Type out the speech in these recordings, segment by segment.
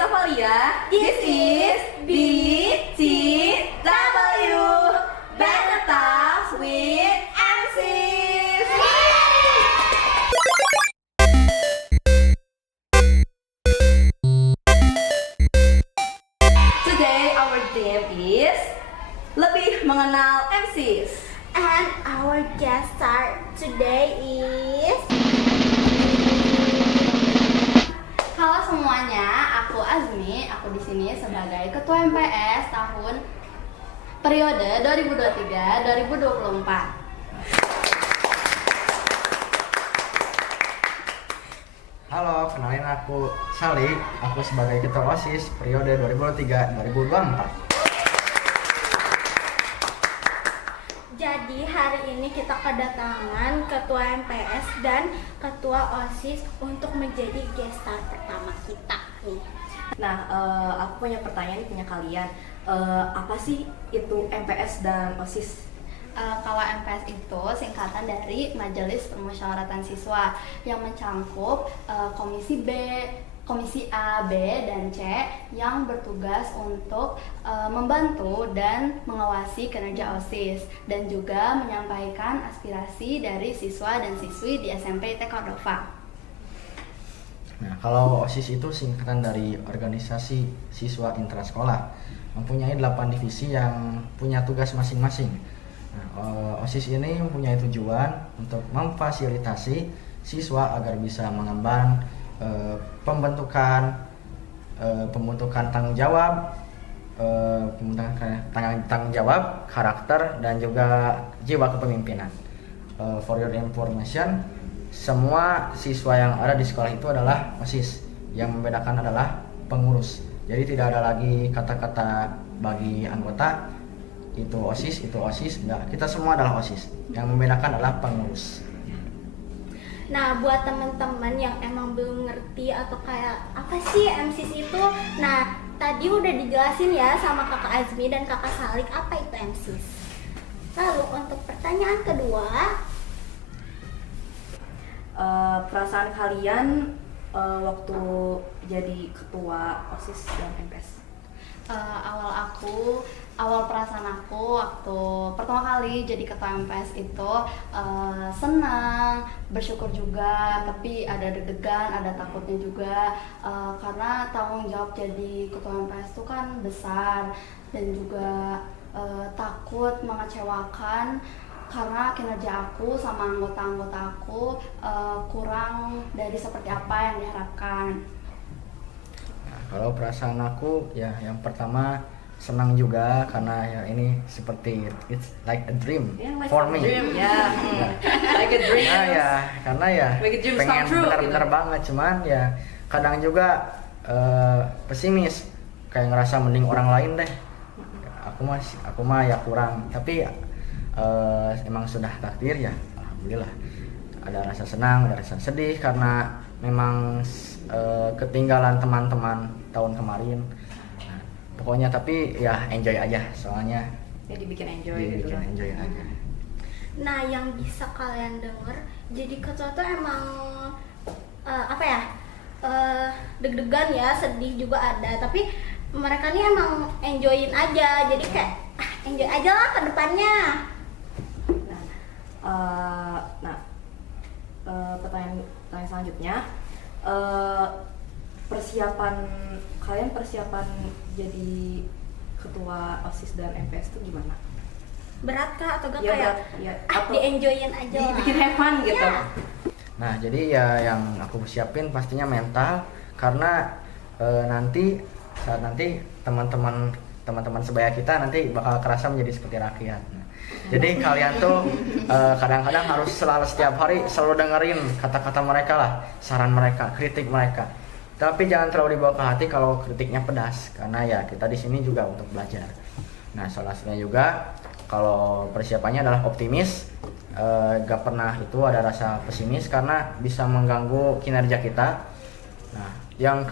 Savalia. This is BTW Better Talks with MCs. Today our theme is lebih mengenal MCs. And our guest star today is... Halo semuanya, aku Azmi. Aku di sini sebagai Ketua MPS tahun periode 2023-2024. Halo, kenalin aku Salik. Aku sebagai Ketua OSIS periode 2023-2024. Jadi hari ini kita kedatangan Ketua MPS dan Ketua OSIS untuk menjadi guest star pertama kita nih. Nah, aku punya pertanyaan punya kalian. Apa sih itu MPS dan OSIS? Kalau MPS itu singkatan dari Majelis Permusyawaratan Siswa yang mencangkup Komisi B, Komisi A, B, dan C yang bertugas untuk membantu dan mengawasi kinerja OSIS dan juga menyampaikan aspirasi dari siswa dan siswi di SMP T Cordova. Nah, kalau OSIS itu singkatan dari Organisasi Siswa Intrasekolah, mempunyai 8 divisi yang punya tugas masing-masing. Nah, OSIS ini mempunyai tujuan untuk memfasilitasi siswa agar bisa mengemban pembentukan tanggung jawab, tanggung jawab, karakter, dan juga jiwa kepemimpinan. For your information, semua siswa yang ada di sekolah itu adalah OSIS. Yang membedakan adalah pengurus. Jadi tidak ada lagi kata-kata bagi anggota itu OSIS, enggak. Kita semua adalah OSIS. Yang membedakan adalah pengurus. Nah, buat teman-teman yang emang belum ngerti atau kayak apa sih MCs itu, nah tadi udah dijelasin ya sama kakak Azmi dan kakak Salik apa itu MCs. Lalu untuk pertanyaan kedua, Perasaan kalian waktu jadi ketua OSIS dan MPS? Awal perasaan aku waktu pertama kali jadi ketua MPS itu senang, bersyukur juga, tapi ada deg-degan, ada takutnya juga karena tanggung jawab jadi ketua MPS itu kan besar dan juga takut mengecewakan karena kinerja aku sama anggota-anggota aku kurang dari seperti apa yang diharapkan. Kalau perasaan aku ya yang pertama senang juga karena ya ini seperti it's like a dream for me. Yeah. Like a dream. Nah, ya karena ya Make a dream pengen come true, benar-benar gitu. banget, cuman ya kadang juga pesimis, kayak ngerasa mending orang lain deh. Aku mah ya kurang, tapi emang sudah takdir ya, alhamdulillah. Ada rasa senang, ada rasa sedih karena memang ketinggalan teman-teman tahun kemarin. Nah, pokoknya tapi ya enjoy aja, soalnya Jadi bikin enjoy dibikin gitu kan. enjoy aja. nah yang bisa kalian denger, jadi ketua tuh emang apa ya, deg-degan ya, sedih juga ada, tapi mereka nih emang enjoyin aja, jadi kayak enjoy aja lah ke depannya. Pertanyaan selanjutnya, persiapan jadi ketua OSIS dan MPS itu gimana? Berat kah atau gak Ya, kayak berat, ya. Atau di-enjoyin aja lah. bikin have fun gitu. Ya. Nah, jadi ya yang aku siapin pastinya mental, karena saat nanti teman-teman sebaya kita nanti bakal kerasa menjadi seperti rakyat. Nah, jadi kalian tuh kadang-kadang harus setiap hari selalu dengerin kata-kata mereka lah, saran mereka, kritik mereka. Tapi jangan terlalu dibawa ke hati kalau kritiknya pedas, karena ya kita di sini juga untuk belajar. Nah, salah satunya juga kalau persiapannya adalah optimis, gak pernah itu ada rasa pesimis karena bisa mengganggu kinerja kita. Nah, yang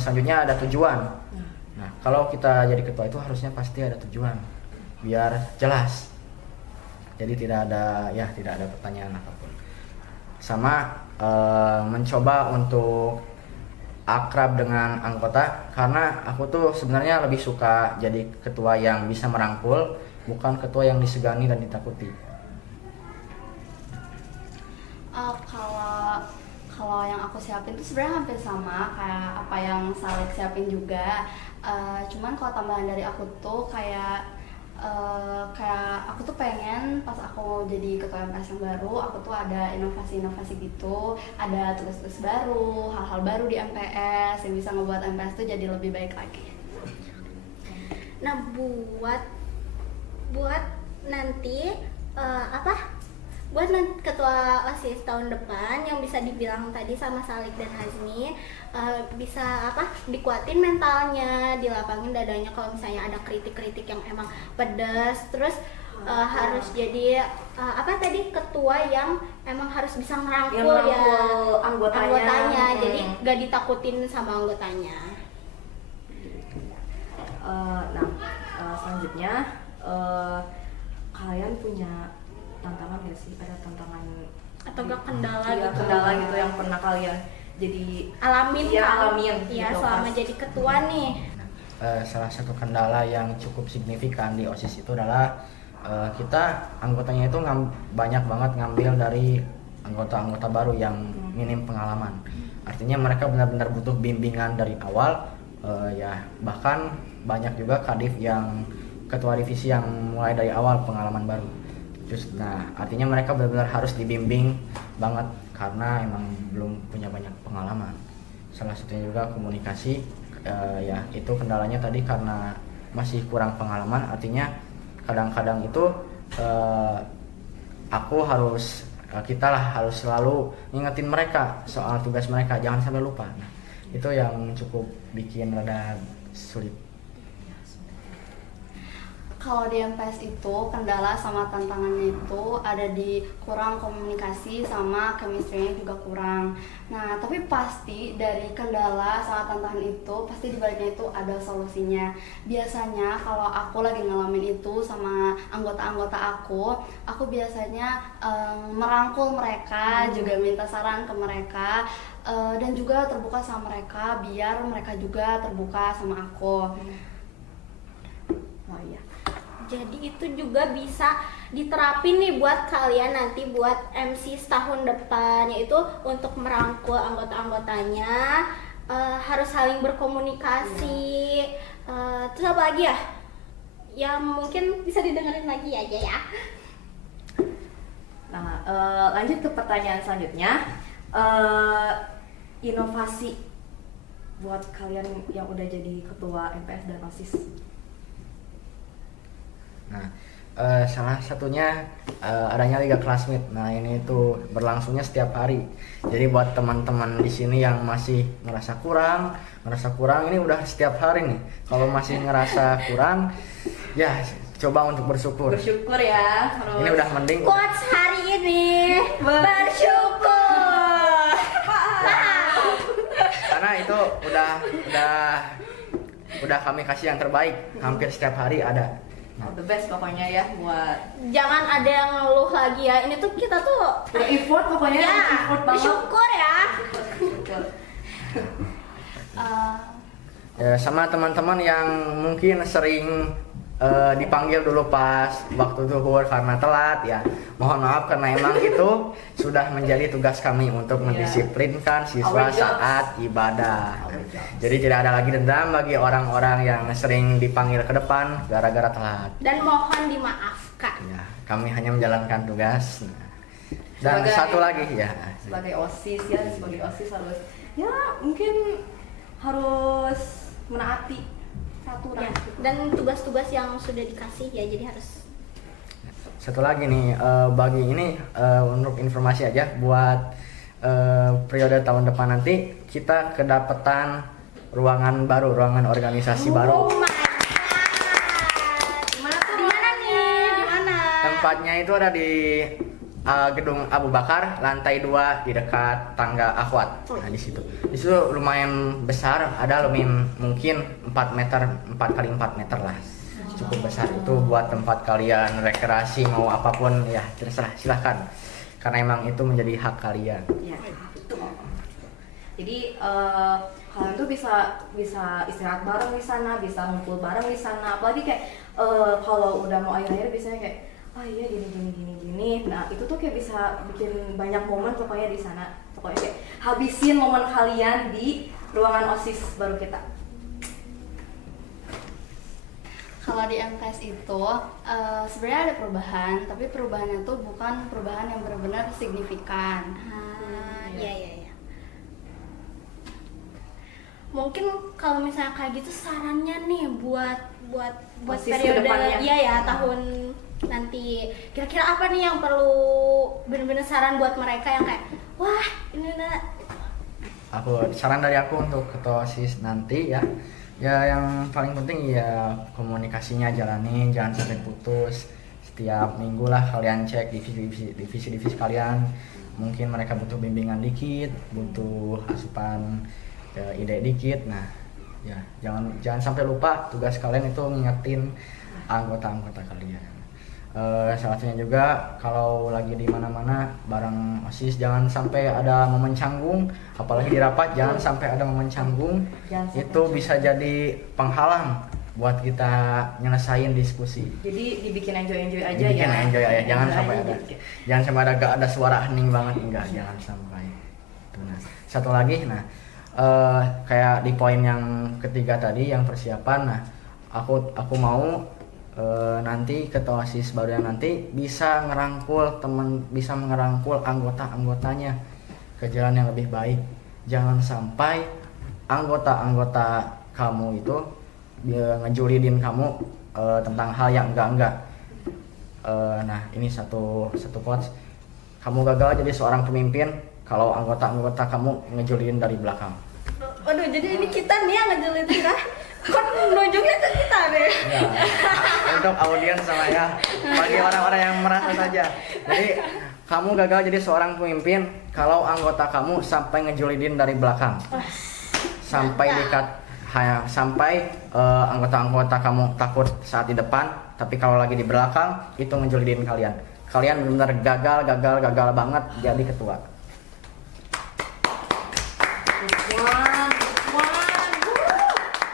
selanjutnya ada tujuan. Nah, kalau kita jadi ketua itu harusnya pasti ada tujuan, biar jelas. Jadi tidak ada pertanyaan apapun. Sama mencoba untuk akrab dengan anggota, karena aku tuh sebenarnya lebih suka jadi ketua yang bisa merangkul, bukan ketua yang disegani dan ditakuti. Kalau yang aku siapin tuh sebenarnya hampir sama kayak apa yang Salik siapin juga. Cuman kalau tambahan dari aku tuh kayak aku tuh pengen pas aku jadi ketua MPS yang baru, aku tuh ada inovasi-inovasi gitu, ada tugas-tugas baru, hal-hal baru di MPS yang bisa ngebuat MPS tuh jadi lebih baik lagi. Nah, buat nanti buat nanti ketua OSIS tahun depan yang bisa dibilang tadi sama Salik dan Hazmi, bisa dikuatin mentalnya, dilapangin dadanya kalau misalnya ada kritik-kritik yang emang pedas, terus harus jadi ketua yang emang harus bisa ngerangkul anggotanya. Jadi gak ditakutin sama anggotanya. Selanjutnya kalian punya tantangan gak sih? Ada tantangan Atau gak kendala kendala gitu yang pernah kalian jadi alamin gitu, selama pas jadi ketua nih. Salah satu kendala yang cukup signifikan di OSIS itu adalah kita anggotanya itu banyak banget ngambil dari anggota-anggota baru yang minim pengalaman. Artinya mereka benar-benar butuh bimbingan dari awal, bahkan banyak juga kadif yang ketua divisi yang mulai dari awal pengalaman baru. Artinya mereka benar-benar harus dibimbing banget karena emang belum punya banyak pengalaman. Salah satunya juga komunikasi, itu kendalanya tadi karena masih kurang pengalaman. Artinya kadang-kadang itu kita harus selalu ngingetin mereka soal tugas mereka, jangan sampai lupa. Itu yang cukup bikin rada sulit. Kalau di MPS itu kendala sama tantangannya itu ada di kurang komunikasi sama chemistry-nya juga kurang. Nah, tapi pasti dari kendala sama tantangan itu pasti di baliknya itu ada solusinya. Biasanya kalau aku lagi ngalamin itu sama anggota-anggota aku biasanya merangkul mereka, juga minta saran ke mereka, dan juga terbuka sama mereka biar mereka juga terbuka sama aku. Oh iya. Jadi itu juga bisa diterapin nih buat kalian nanti buat MC tahun depan, yaitu untuk merangkul anggota-anggotanya, harus saling berkomunikasi. Terus apa lagi ya? Ya mungkin bisa didengerin lagi aja ya. Nah, lanjut ke pertanyaan selanjutnya. Inovasi buat kalian yang udah jadi ketua MPS dan OSIS. Nah, salah satunya adanya Liga Classmate. Nah, ini tuh berlangsungnya setiap hari. Jadi buat teman-teman di sini yang masih ngerasa kurang, ini udah setiap hari nih. Kalau masih ngerasa kurang, ya coba untuk bersyukur. Bersyukur ya. Harus. Ini udah mending. Quotes hari ini bersyukur. Karena itu udah kami kasih yang terbaik. Hampir setiap hari ada. The best pokoknya ya buat. Jangan ada yang ngeluh lagi ya. Ini tuh kita tuh Effort pokoknya. ya, Effort banget. bersyukur ya. Bersyukur. Ya, sama teman-teman yang mungkin sering dipanggil dulu pas waktu zuhur karena telat, ya mohon maaf karena emang itu sudah menjadi tugas kami untuk mendisiplinkan siswa saat ibadah. Jadi tidak ada lagi dendam bagi orang-orang yang sering dipanggil ke depan gara-gara telat. Dan mohon dimaafkan. Ya, kami hanya menjalankan tugas. Dan satu lagi ya, Sebagai OSIS harus mungkin harus menaati aturan. Ya, dan tugas-tugas yang sudah dikasih ya, jadi harus. Satu lagi nih, bagi ini untuk informasi aja buat periode tahun depan nanti kita kedapetan ruangan baru, ruangan organisasi baru. Oh my god. Di mana nih? Di mana? Tempatnya itu ada di gedung Abu Bakar, lantai 2 di dekat tangga Akhwat. Nah, di situ lumayan besar, ada mungkin 4 kali 4 meter lah. Cukup besar, itu buat tempat kalian rekreasi mau apapun ya terserah, silahkan. Karena emang itu menjadi hak kalian. Ya, betul. Jadi kalian tuh bisa istirahat bareng di sana, bisa ngumpul bareng di sana. Apalagi kayak kalau udah mau akhir-akhir biasanya kayak iya gini. Nah itu tuh kayak bisa bikin banyak momen pokoknya di sana. Pokoknya kayak habisin momen kalian di ruangan OSIS baru kita. Kalau di MTS itu sebenarnya ada perubahan, tapi perubahannya tuh bukan perubahan yang benar-benar signifikan. Iya. Mungkin kalau misalnya kayak gitu sarannya nih buat OSIS periode kedepannya. iya ya tahun nanti kira-kira apa nih yang perlu bener-bener saran buat mereka yang kayak wah ini Saran dari aku untuk ketua OSIS nanti ya yang paling penting ya komunikasinya jalanin, jangan sampai putus. Setiap minggu lah kalian cek divisi kalian, mungkin mereka butuh bimbingan dikit, butuh asupan ide dikit. Nah ya jangan sampai lupa tugas kalian itu ngingetin anggota-anggota kalian. Salah satunya juga kalau lagi di mana-mana bareng OSIS jangan sampai ada momen canggung, apalagi di rapat jangan sampai ada momen canggung. Itu bisa jadi penghalang buat kita nyelesain diskusi. Jadi dibikin enjoy aja Dibikin ya. enjoy aja, jangan Enjoy sampai ada gak ada suara hening banget, enggak, jangan sampai. Nah, satu lagi kayak di poin yang ketiga tadi yang persiapan. Nah, aku mau nanti ketua OSIS baru yang nanti bisa ngerangkul anggota-anggotanya ke jalan yang lebih baik. Jangan sampai anggota-anggota kamu itu ngejulidin kamu tentang hal yang enggak. Nah ini satu quotes, kamu gagal jadi seorang pemimpin kalau anggota-anggota kamu ngejulidin dari belakang. Waduh, jadi ini kita nih yang ngejelitin kah? Kok nunjuknya ke kita deh? Ya, untuk audiens sama ya, bagi orang-orang yang merasa saja. Jadi kamu gagal jadi seorang pemimpin kalau anggota kamu sampai ngejulidin dari belakang, sampai anggota-anggota kamu takut saat di depan, tapi kalau lagi di belakang itu ngejulidin kalian. Kalian benar-benar gagal banget jadi ketua.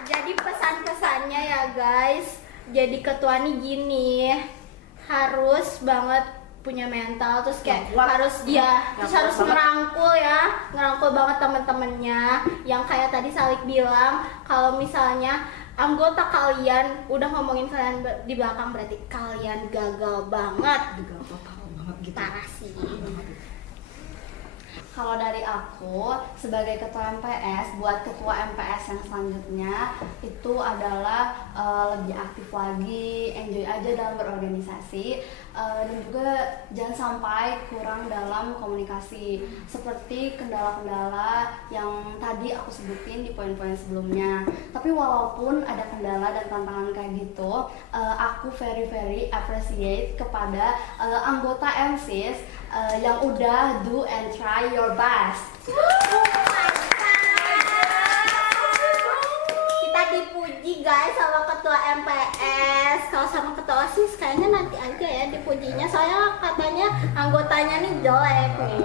Jadi pesan-pesannya ya guys, jadi ketua nih gini, harus banget punya mental, terus kayak harus ngerangkul banget temen-temennya, yang kayak tadi Salik bilang kalau misalnya anggota kalian udah ngomongin kalian di belakang berarti kalian gagal banget gitu. Parah sih. Kalau dari aku sebagai ketua MPS, buat ketua MPS yang selanjutnya itu adalah lebih aktif lagi, enjoy aja dalam berorganisasi, dan juga jangan sampai kurang dalam komunikasi seperti kendala-kendala yang tadi aku sebutin di poin-poin sebelumnya. Tapi walaupun ada kendala dan tantangan kayak gitu, aku very appreciate kepada anggota MSIS yang udah do and try your best. Kita dipuji guys sama ketua MPS. Kalau sama ketua OSIS kayaknya nanti aja ya dipujinya, soalnya katanya anggotanya nih jelek nih.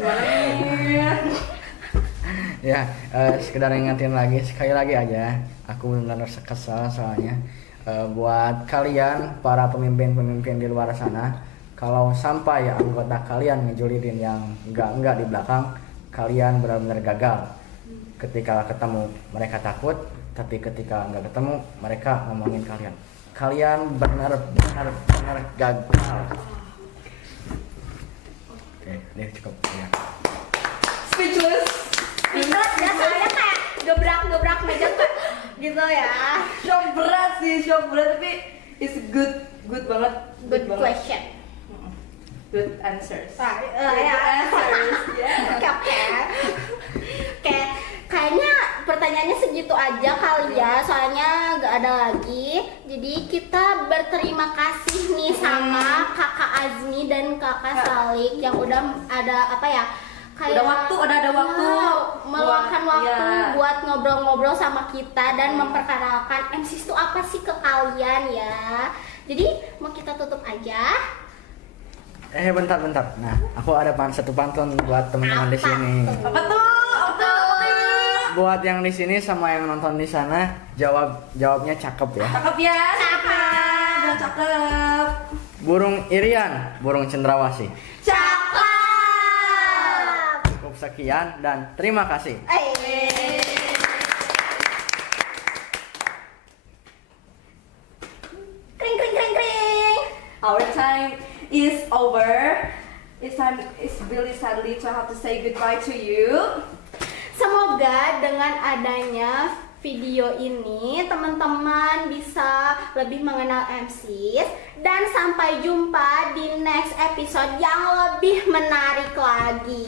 Gimana nih? Ya, sekedar ingetin lagi sekali lagi aja, aku benar-benar kesal soalnya buat kalian para pemimpin di luar sana. Kalau sampai anggota kalian ngejulidin yang enggak di belakang, kalian benar-benar gagal. Ketika ketemu mereka takut, tapi ketika enggak ketemu mereka ngomongin kalian. Kalian benar-benar gagal. Oke, deh cukup ya. Speechless Ya soalnya kayak gebrak meja tuh gitu ya. shock berat tapi it's good banget. Good question. Good answers. Ya. Answers, yeah. Oke. Kayaknya pertanyaannya segitu aja kali ya, soalnya nggak ada lagi. Jadi kita berterima kasih nih sama Kakak Azmi dan Kakak Salik yang udah ada kayak udah ada waktu meluangkan waktu iya. buat ngobrol-ngobrol sama kita dan memperkenalkan MSIS itu apa sih ke kalian ya. Jadi mau kita tutup aja. Bentar. Nah, aku ada satu pantun buat teman-teman di sini. Apa tuh? buat yang di sini sama yang nonton di sana, jawabnya cakep ya. Cakep ya, cakep, bilang cakep. Burung Irian, burung cendrawasih. Cakep. Cukup sekian dan terima kasih. Kring kring kring kring. Our time is over. It's really sadly to have to say goodbye to you. Semoga dengan adanya video ini teman-teman bisa lebih mengenal MCs dan sampai jumpa di next episode yang lebih menarik lagi.